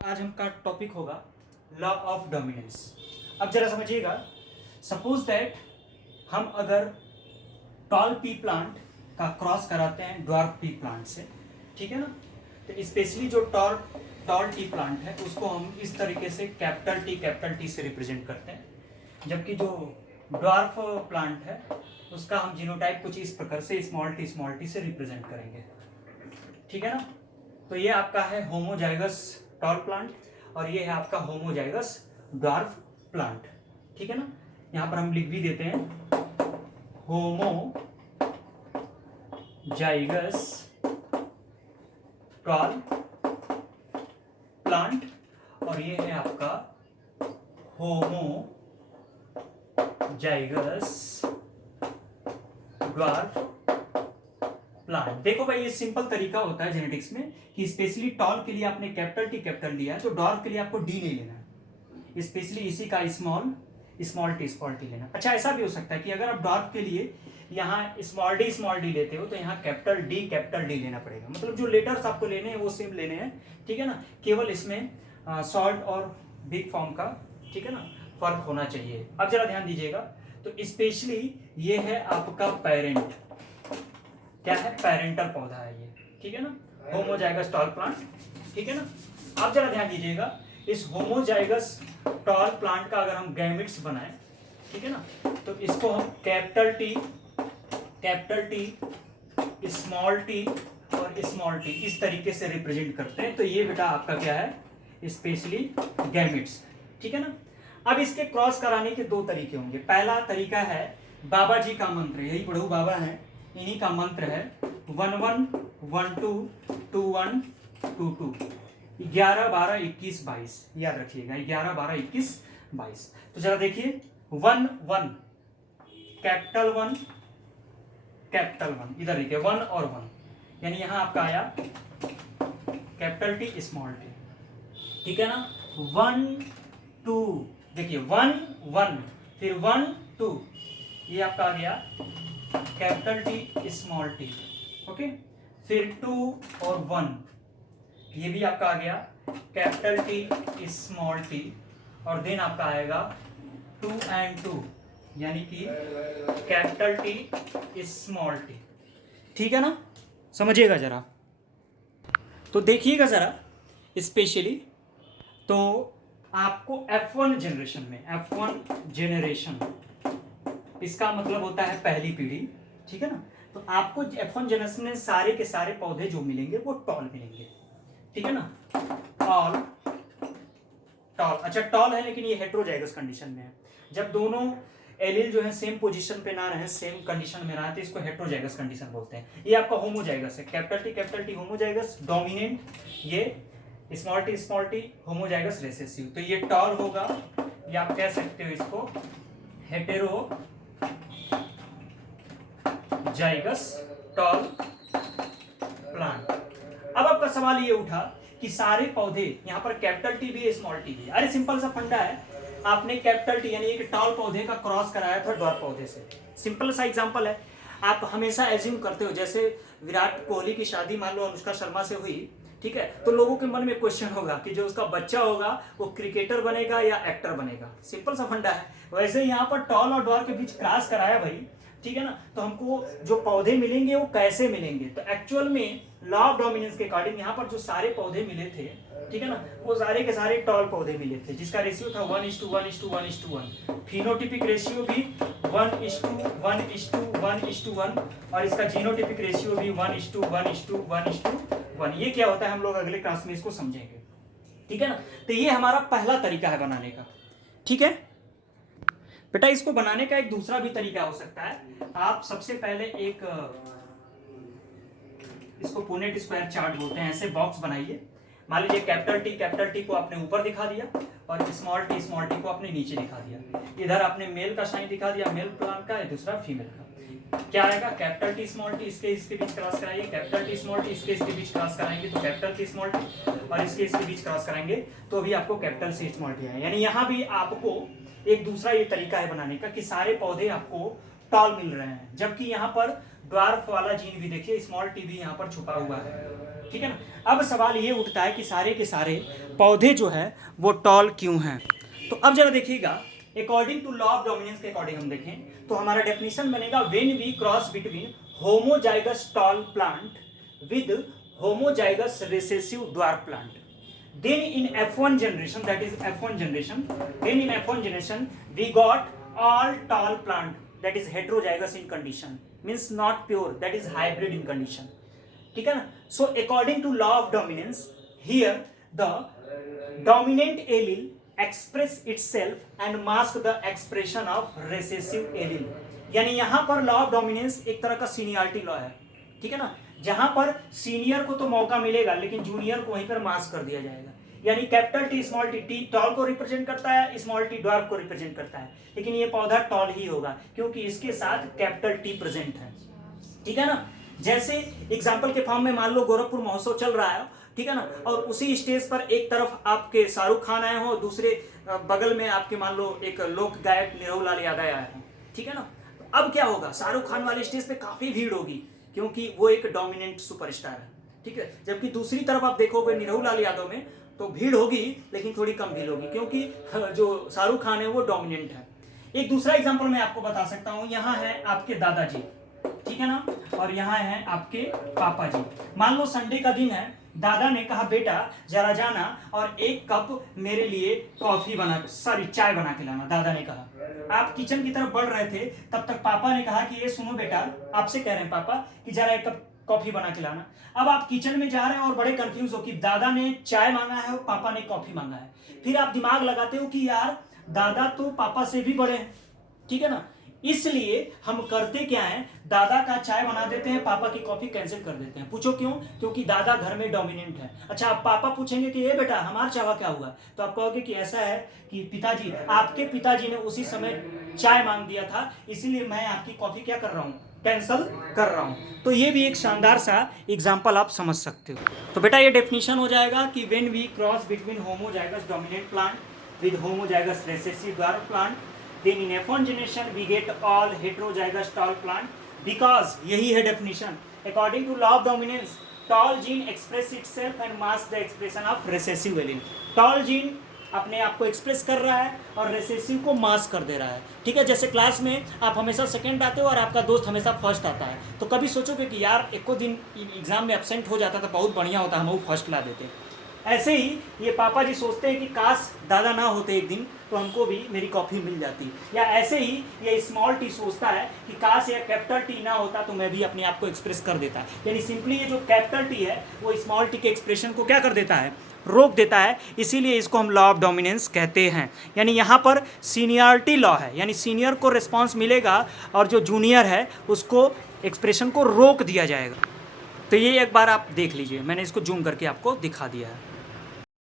आज हमका टॉपिक होगा लॉ ऑफ डोमिनेंस। अब जरा समझिएगा, सपोज दैट हम अगर टॉल पी प्लांट का क्रॉस कराते हैं ड्वार्फ पी प्लांट से, ठीक है ना, तो स्पेशली जो टॉल टी प्लांट है उसको हम इस तरीके से कैपिटल टी से रिप्रेजेंट करते हैं, जबकि जो ड्वार्फ प्लांट है उसका हम जीनोटाइप कुछ इस प्रकार से स्मॉल टी से रिप्रेजेंट करेंगे, ठीक है ना। तो ये आपका है होमोजाइगस टॉल प्लांट और ये है आपका होमोजाइगस ड्वार्फ प्लांट, ठीक है ना। यहां पर हम लिख भी देते हैं होमोजाइगस टॉल प्लांट और ये है आपका होमोजाइगस ड्वार्फ प्लांट। देखो भाई, ये सिंपल तरीका होता है जेनेटिक्स में कि स्पेशली टॉल के लिए आपने कैपिटल टी लिया है तो डॉर्फ के लिए आपको डी नहीं लेना है, स्पेशली इसी का स्मॉल टी लेना। अच्छा, ऐसा भी हो सकता है कि अगर आप डॉर्फ के लिए यहाँ स्मॉल डी लेते हो तो यहाँ कैपिटल डी लेना पड़ेगा, मतलब जो लेटर्स आपको लेने हैं वो सेम लेने हैं, ठीक है ना। केवल इसमें शॉर्ट और बिग फॉर्म का, ठीक है ना, फर्क होना चाहिए। अब जरा ध्यान दीजिएगा, तो स्पेशली ये है आपका पेरेंट, क्या है, पेरेंटल पौधा है ये, ठीक है ना, होमोजाइगस टॉल प्लांट, ठीक है ना। आप जरा ध्यान दीजिएगा, इस होमोजाइगस टॉल प्लांट का अगर हम गैमेट्स बनाएं, ठीक है ना, तो इसको हम कैपिटल टी स्मॉल टी और स्मॉल टी इस तरीके से रिप्रेजेंट करते हैं। तो ये बेटा आपका क्या है, स्पेशली गैमेट्स, ठीक है ना। अब इसके क्रॉस कराने के दो तरीके होंगे। पहला तरीका है बाबा जी का मंत्र, यही बड़ू बाबा है, इन्हीं का मंत्र है 11 12 21 22 11 12 21 22, याद रखिएगा 11 12 21 22। तो जरा देखिए 1 1 कैपिटल 1 इधर देखिए 1 और 1, यानी यहां आपका आया कैपिटल टी स्मॉल टी, ठीक है ना। 1 2 देखिए 1 1 फिर 1 2, ये आपका आ गया capital T small T, okay. फिर 2 और 1, ये भी आपका आ गया कैपिटल टी स्मॉल टी, और देन आपका आएगा 2 and 2, यानी कि कैपिटल टी स्मॉल टी, ठीक है ना। समझिएगा जरा, तो देखिएगा जरा स्पेशली, तो आपको F1 जेनरेशन इसका मतलब होता है पहली पीढ़ी, ठीक है ना। तो आपको F1 जनरेशन में सारे के सारे पौधे जो मिलेंगे वो टॉल मिलेंगे, ठीक है ना। टॉल, अच्छा टॉल है लेकिन ये हेटेरोजाइगस कंडीशन में है। जब दोनों एलील जो है सेम पोजीशन पे ना रहे, सेम कंडीशन में रहे, तो इसको हेटेरोजाइगस कंडीशन बोलते हैं। ये आपका होमोजाइगस है, कैपिटल टी होमोजाइगस डोमिनेंट, ये स्मॉल टी होमोजाइगस रिसेसिव। तो ये टॉल होगा, या आप कह सकते हो इसको हेटेरोजाइगस टॉल प्लांट। अब आपका सवाल ये उठा कि सारे पौधे यहाँ पर कैपिटल टी भी है स्मॉल टी भी है। अरे सिंपल सा फंडा है, आपने कैपिटल टी यानी एक टॉल पौधे का क्रॉस कराया था ड्वार्फ पौधे से। सिंपल सा एग्जांपल है, आप हमेशा एज्यूम करते हो जैसे विराट कोहली की शादी मान लो अनुष्का शर्मा से हुई, ठीक है, तो लोगों के मन में क्वेश्चन होगा कि जो उसका बच्चा होगा वो क्रिकेटर बनेगा या एक्टर बनेगा। सिंपल सा फंडा है। वैसे यहाँ पर टॉल और ड्वार्फ के बीच क्रॉस कराया भाई, ठीक है ना, तो हमको जो पौधे मिलेंगे वो कैसे मिलेंगे, तो एक्चुअल में लॉ ऑफ डोमिनेंस के अकॉर्डिंग यहाँ पर जो सारे पौधे मिले थे, ठीक है ना, वो सारे के सारे टॉल पौधे मिले थे, जिसका रेशियो था 1:1:1:1, फिनोटिपिक रेशियो भी 1:1:1:1, और इसका जीनोटिपिक रेशियो भी 1:1:1:1। ये क्या होता है हम लोग अगले क्लास में इसको समझेंगे, ठीक है ना। तो ये हमारा पहला तरीका है बनाने का, ठीक है बेटा। इसको बनाने का एक दूसरा भी तरीका हो सकता है। आप सबसे पहले एक, इसको पुनेट स्क्वायर चार्ट बोलते हैं, ऐसे बॉक्स बनाइए। मान लीजिए कैपिटल टी को आपने ऊपर दिखा दिया और स्मॉल टी को आपने नीचे दिखा दिया। इधर आपने मेल का साइन दिखा दिया, मेल प्लांट का है, दूसरा फीमेल का। क्या आएगा, कैपिटल टी स्मॉल टी इसके बीच क्रॉस कराइए, कैपिटल टी स्मॉल टी इसके बीच क्रॉस कराएंगे तो कैपिटल टी स्मॉल टी, और इसके बीच क्रॉस कराएंगे तो अभी आपको कैपिटल सी स्मॉल टी आए। यानी यहाँ भी आपको एक दूसरा ये तरीका है बनाने का कि सारे पौधे आपको टॉल मिल रहे हैं, जबकि यहाँ पर ड्वार्फ वाला जीन भी देखिए, स्मॉल टी भी यहाँ पर छुपा हुआ है, ठीक है ना। अब सवाल ये उठता है कि सारे के सारे पौधे जो है वो टॉल क्यों हैं। तो अब जरा देखिएगा, according to law of dominance के अकॉर्डिंग हम देखें तो हमारा डेफिनेशन बनेगा when we cross between homozygous tall plant with homozygous recessive dwarf plant, then in F1 generation, that is F1 generation, then in F1 generation we got all tall plant that is heterozygous in condition, means not pure, that is hybrid in condition, ठीक है ना। So according to law of dominance, here the dominant allele express itself and mask the expression of recessive allele, यानी यहाँ पर law of dominance एक तरह का seniority law है, ठीक है ना, जहां पर सीनियर को तो मौका मिलेगा लेकिन जूनियर को वहीं पर मास्क कर दिया जाएगा। यानी capital T small T tall को रिप्रेजेंट करता है, स्मॉल टी ड्वार्फ को रिप्रेजेंट करता है, लेकिन ये पौधा टॉल ही होगा क्योंकि इसके साथ कैपिटल टी प्रेजेंट है, ठीक है ना। जैसे एग्जाम्पल के फॉर्म में मान लो गोरखपुर महोत्सव चल रहा है, ठीक है ना, और उसी स्टेज पर एक तरफ आपके शाहरुख खान आए हो, दूसरे बगल में आपके मान लो एक लोक गायक निरहु लाल यादव आए हो, ठीक है ना। अब क्या होगा, शाहरुख खान वाले स्टेज पे काफी भीड़ होगी क्योंकि वो एक डोमिनेंट सुपरस्टार है, ठीक है। जबकि दूसरी तरफ आप देखोगे निरहु लाल यादव में तो भीड़ होगी लेकिन थोड़ी कम भीड़ होगी क्योंकि जो शाहरुख खान है वो डोमिनेंट है। एक दूसरा एग्जांपल मैं आपको बता सकता हूं, यहाँ है आपके दादाजी, ठीक है ना, और यहाँ है आपके पापा जी। मान लो संडे का दिन है, दादा ने कहा बेटा जरा जाना और एक कप मेरे लिए चाय बना के लाना। दादा ने कहा, आप किचन की तरफ बढ़ रहे थे, तब तक पापा ने कहा कि ये सुनो बेटा, आपसे कह रहे हैं पापा कि जरा एक कप कॉफी बना के लाना। अब आप किचन में जा रहे हैं और बड़े कंफ्यूज हो कि दादा ने चाय मांगा है और पापा ने कॉफी मांगा है। फिर आप दिमाग लगाते हो कि यार दादा तो पापा से भी बड़े हैं, ठीक है ना, इसलिए हम करते क्या है, दादा का चाय बना देते हैं, पापा की कॉफी कैंसिल कर देते हैं। पूछो क्यों? क्योंकि दादा घर में डोमिनेंट है। अच्छा, अब पापा पूछेंगे कि ये बेटा हमारा चावा क्या हुआ, तो आप कहोगे कि ऐसा है कि पिताजी, आपके पिताजी ने उसी समय चाय मांग दिया था, इसीलिए मैं आपकी कॉफी क्या कर रहा हूँ, कैंसल कर रहा हूँ। तो ये भी एक शानदार सा एग्जाम्पल आप समझ सकते हो। तो बेटा ये डेफिनेशन हो जाएगा कि when we cross between homozygous dominant plant with homozygous recessive dwarf plant, then in F1 generation we get all heterozygous tall plant, because यही है definition, according to law of dominance tall gene express itself and mask the expression of recessive allele। tall gene अपने आप को express कर रहा है और recessive को मास्क कर दे रहा है, ठीक है। जैसे क्लास में आप हमेशा सेकंड आते हो और आपका दोस्त हमेशा फर्स्ट आता है, तो कभी सोचोगे कि यार एको दिन एग्जाम में एब्सेंट हो जाता तो बहुत बढ़िया होता, हम वो फर्स्ट ला देते। ऐसे ही ये पापा जी सोचते हैं कि काश दादा ना होते एक दिन तो हमको भी मेरी कॉफ़ी मिल जाती, या ऐसे ही ये स्मॉल टी सोचता है कि काश ये कैपिटल टी ना होता तो मैं भी अपने आप को एक्सप्रेस कर देता। यानी सिंपली ये जो कैपिटल टी है वो स्मॉल टी के एक्सप्रेशन को क्या कर देता है, रोक देता है, इसीलिए इसको हम लॉ ऑफ डोमिनेंस कहते हैं। यानी यहाँ पर सीनियरिटी लॉ है, यानी सीनियर को रिस्पॉन्स मिलेगा और जो जूनियर है उसको एक्सप्रेशन को रोक दिया जाएगा। तो ये एक बार आप देख लीजिए, मैंने इसको जूम करके आपको दिखा दिया है।